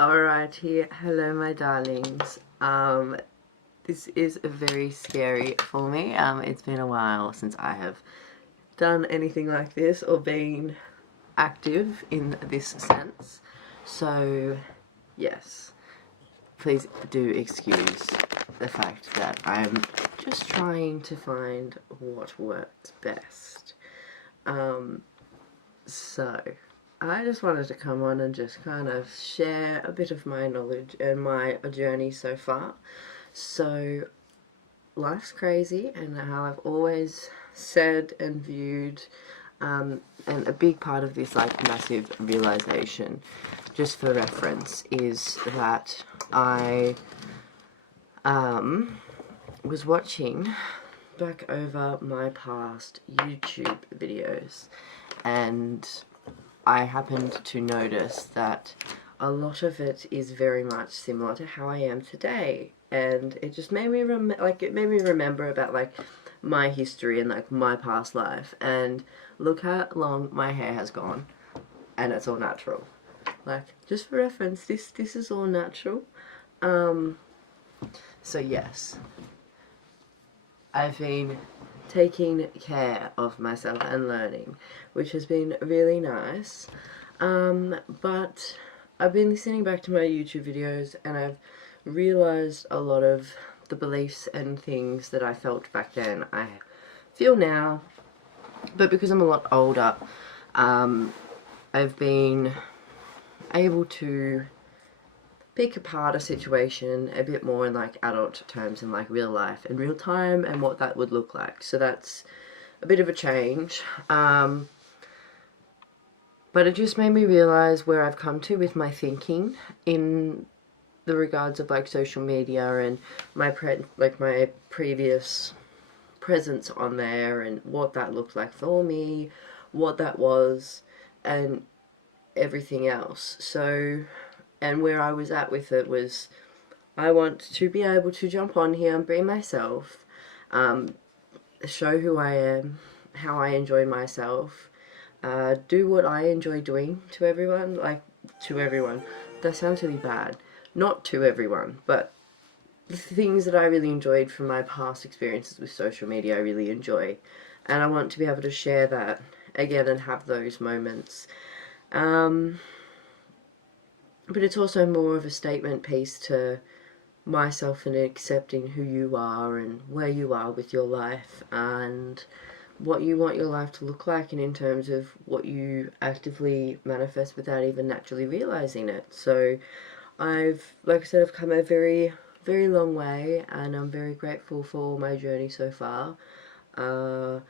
Alrighty, hello my darlings. This is very scary for me. It's been a while since I have done anything like this or been active in this sense. So, yes, please do excuse the fact that I'm just trying to find what works best. So, I just wanted to come on and just kind of share a bit of my knowledge and my journey so far. So, life's crazy, and how I've always said and viewed, and a big part of this like massive realization, just for reference, is that I was watching back over my past YouTube videos, and I happened to notice that a lot of it is very much similar to how I am today, and it just made me remember about like my history and like my past life, and look how long my hair has gone, and it's all natural. Like, just for reference, this is all natural. So yes, I've been taking care of myself and learning, which has been really nice. But I've been listening back to my YouTube videos, and I've realized a lot of the beliefs and things that I felt back then I feel now. But because I'm a lot older, I've been able to pick apart a situation a bit more in like adult terms, in like real life and real time, and what that would look like. So that's a bit of a change. But it just made me realize where I've come to with my thinking in the regards of like social media and my previous presence on there, and what that looked like for me, what that was, and everything else. So, and where I was at with it was, I want to be able to jump on here and be myself, show who I am, how I enjoy myself, do what I enjoy doing to everyone. Like, to everyone, that sounds really bad. Not to everyone, but the things that I really enjoyed from my past experiences with social media, I really enjoy. And I want to be able to share that again and have those moments. But it's also more of a statement piece to myself, and accepting who you are and where you are with your life and what you want your life to look like, and in terms of what you actively manifest without even naturally realizing it. So I've, like I said, I've come a very, very long way, and I'm very grateful for my journey so far. I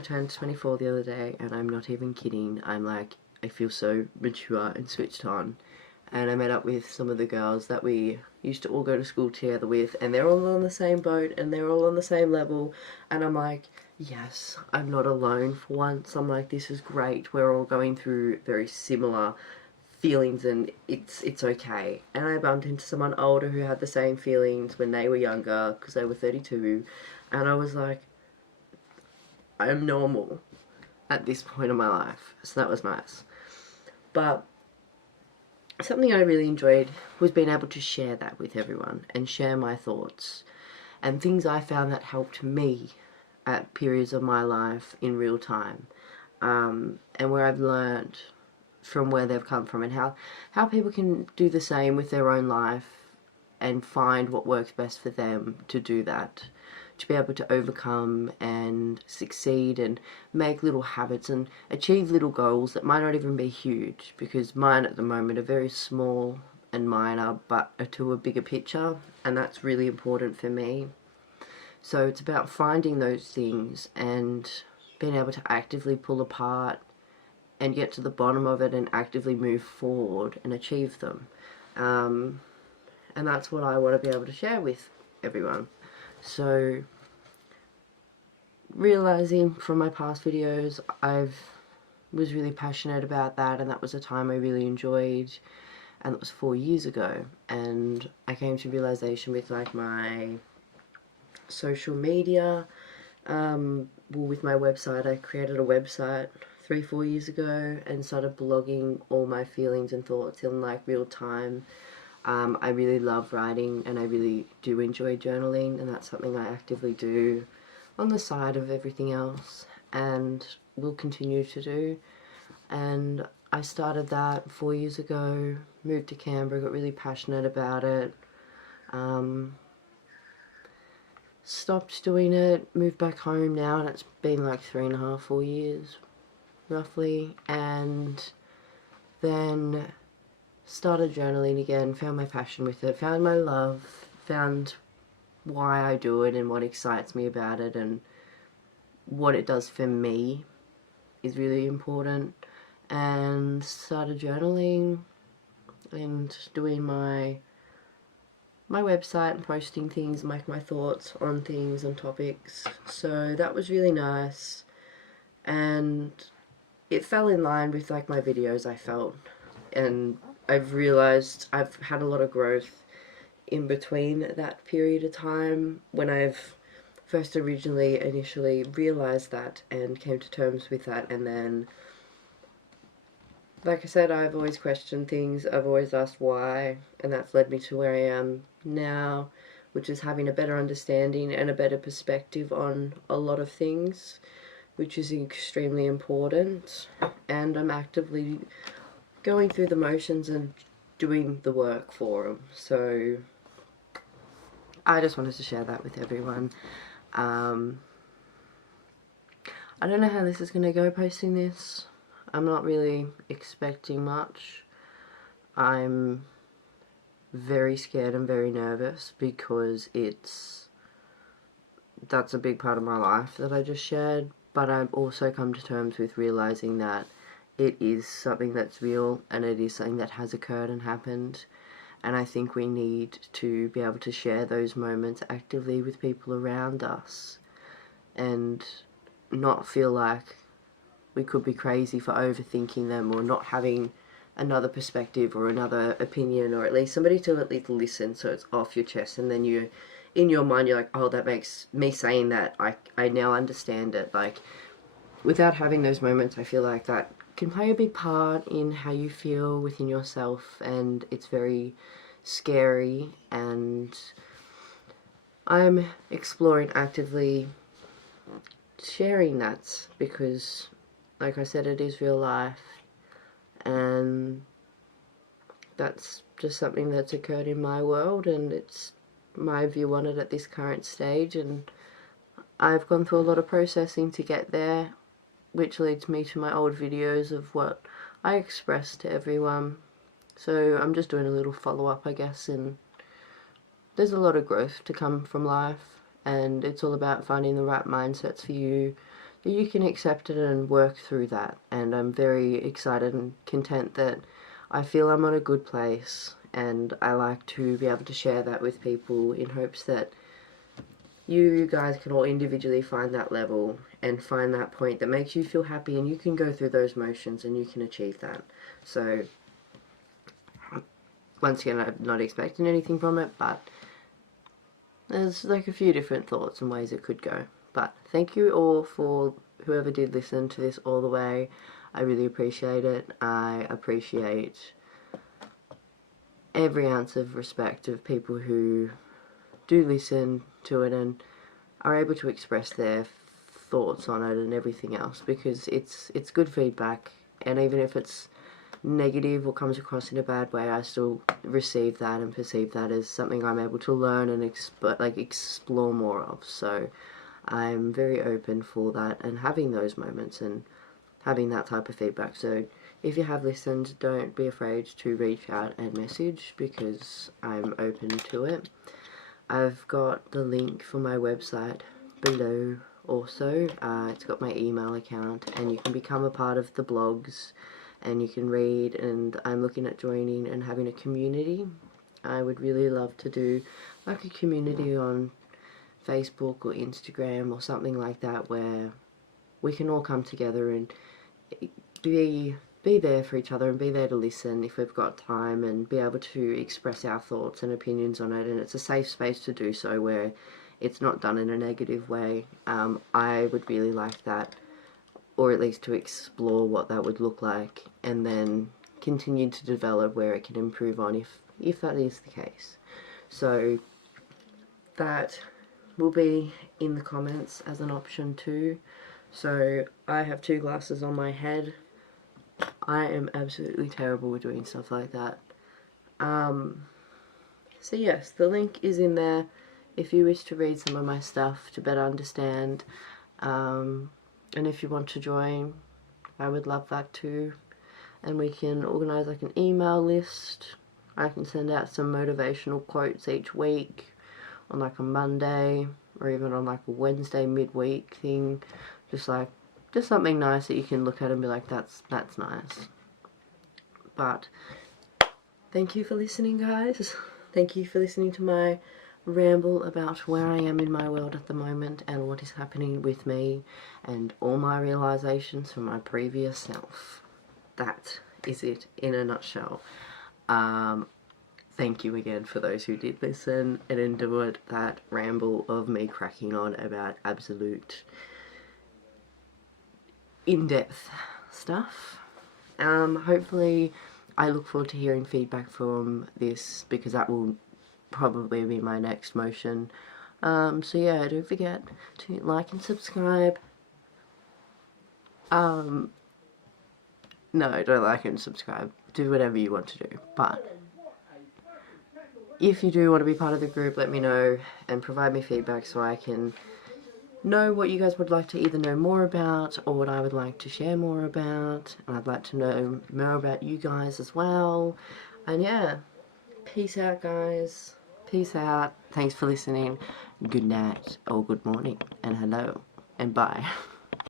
turned 24 the other day, and I'm not even kidding. I'm like, I feel so mature and switched on. And I met up with some of the girls that we used to all go to school together with, and they're all on the same boat, and they're all on the same level, and I'm like, yes, I'm not alone for once. I'm like, this is great. We're all going through very similar feelings, and it's okay. And I bumped into someone older who had the same feelings when they were younger, because they were 32, and I was like, I'm normal at this point in my life. So that was nice. But something I really enjoyed was being able to share that with everyone, and share my thoughts and things I found that helped me at periods of my life in real time, and where I've learned from where they've come from, and how people can do the same with their own life and find what works best for them to do that, to be able to overcome and succeed and make little habits and achieve little goals that might not even be huge, because mine at the moment are very small and minor, but are to a bigger picture, and that's really important for me. So it's about finding those things and being able to actively pull apart and get to the bottom of it and actively move forward and achieve them. And that's what I want to be able to share with everyone. So, realizing from my past videos, was really passionate about that, and that was a time I really enjoyed, and that was 4 years ago. And I came to realization with like my social media, with my website. I created a website 3-4 years ago and started blogging all my feelings and thoughts in like real time. I really love writing and I really do enjoy journaling, and that's something I actively do on the side of everything else and will continue to do. And I started that 4 years ago, moved to Canberra, got really passionate about it, stopped doing it, moved back home now, and it's been like 3.5, 4 years roughly, and then started journaling again, found my passion with it, found my love, found why I do it and what excites me about it and what it does for me is really important, and started journaling and doing my website and posting things, like my thoughts on things and topics. So that was really nice, and it fell in line with like my videos, I felt, and I've realised I've had a lot of growth in between that period of time when I've first initially realised that and came to terms with that, and then, like I said, I've always questioned things, I've always asked why, and that's led me to where I am now, which is having a better understanding and a better perspective on a lot of things, which is extremely important, and I'm actively going through the motions and doing the work for them. So I just wanted to share that with everyone. I don't know how this is going to go, posting this. I'm not really expecting much. I'm very scared and very nervous because that's a big part of my life that I just shared, but I've also come to terms with realising that it is something that's real and it is something that has occurred and happened, and I think we need to be able to share those moments actively with people around us and not feel like we could be crazy for overthinking them or not having another perspective or another opinion, or at least somebody to at least listen so it's off your chest, and then you, in your mind, you're like, oh, that makes me saying that, I now understand it. Like, without having those moments, I feel like that can play a big part in how you feel within yourself, and it's very scary, and I'm exploring actively sharing that because, like I said, it is real life, and that's just something that's occurred in my world, and it's my view on it at this current stage, and I've gone through a lot of processing to get there, which leads me to my old videos of what I expressed to everyone. So I'm just doing a little follow-up, I guess, and there's a lot of growth to come from life, and it's all about finding the right mindsets for you, that you can accept it and work through that. And I'm very excited and content that I feel I'm on a good place, and I like to be able to share that with people in hopes that you guys can all individually find that level and find that point that makes you feel happy, and you can go through those motions and you can achieve that. So once again, I'm not expecting anything from it, but there's like a few different thoughts and ways it could go. But thank you all for whoever did listen to this all the way. I really appreciate it. I appreciate every ounce of respect of people who do listen to it and are able to express their thoughts on it and everything else, because it's good feedback, and even if it's negative or comes across in a bad way, I still receive that and perceive that as something I'm able to learn and explore more of. So I'm very open for that and having those moments and having that type of feedback. So if you have listened, don't be afraid to reach out and message, because I'm open to it. I've got the link for my website below also. It's got my email account, and you can become a part of the blogs and you can read, and I'm looking at joining and having a community. I would really love to do like a community on Facebook or Instagram or something like that, where we can all come together and be there for each other and be there to listen if we've got time, and be able to express our thoughts and opinions on it, and it's a safe space to do so where it's not done in a negative way. I would really like that or at least to explore what that would look like, and then continue to develop where it can improve on if that is the case. So that will be in the comments as an option too. So I have 2 glasses on my head. I am absolutely terrible with doing stuff like that. So yes, the link is in there if you wish to read some of my stuff to better understand. And if you want to join, I would love that too. And we can organise like an email list. I can send out some motivational quotes each week on like a Monday or even on like a Wednesday midweek thing. Just something nice that you can look at and be like, that's nice. But thank you for listening, guys. Thank you for listening to my ramble about where I am in my world at the moment and what is happening with me and all my realizations from my previous self. That is it in a nutshell. Thank you again for those who did listen and endured that ramble of me cracking on about absolute in-depth stuff. Hopefully I look forward to hearing feedback from this, because that will probably be my next motion. So yeah, don't forget to like and subscribe. No, don't like and subscribe. Do whatever you want to do. But if you do want to be part of the group, let me know and provide me feedback so I can know what you guys would like to either know more about or what I would like to share more about. And I'd like to know more about you guys as well. And yeah, peace out, guys. Peace out. Thanks for listening. Good night or good morning and hello and bye.